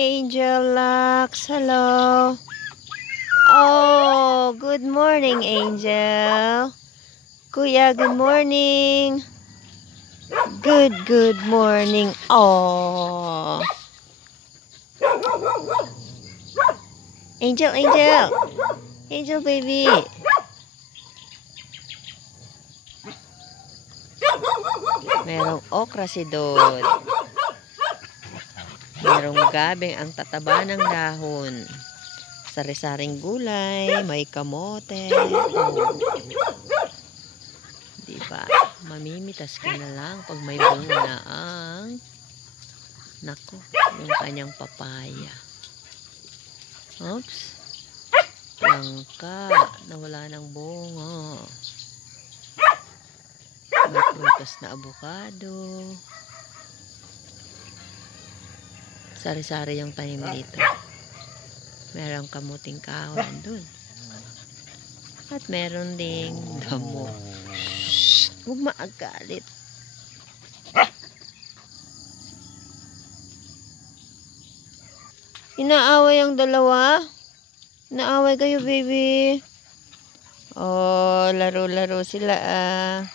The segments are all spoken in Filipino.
Angel Lux, hello. Oh, good morning, Angel. Kuya, good morning. Good morning. Oh. Angel baby. Merong okra si Dod. Merong gabing ang tataba ng dahon. Sari-saring gulay, may kamote. Oh. Diba? Mamimitas ka na lang pag may bunga na ang yung kanyang papaya. Oops. Langka na wala ng bunga. May prutas na avocado. Sari-sari yung tanim dito. Merong kamuting kahoy dun. At meron ding damo. Huwag maagalit. Inaaway ang dalawa? Inaaway kayo, baby? Oh, laro-laro sila ah.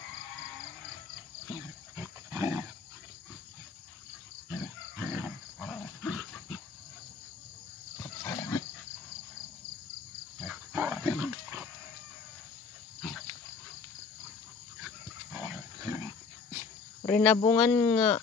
Rinabungan nga.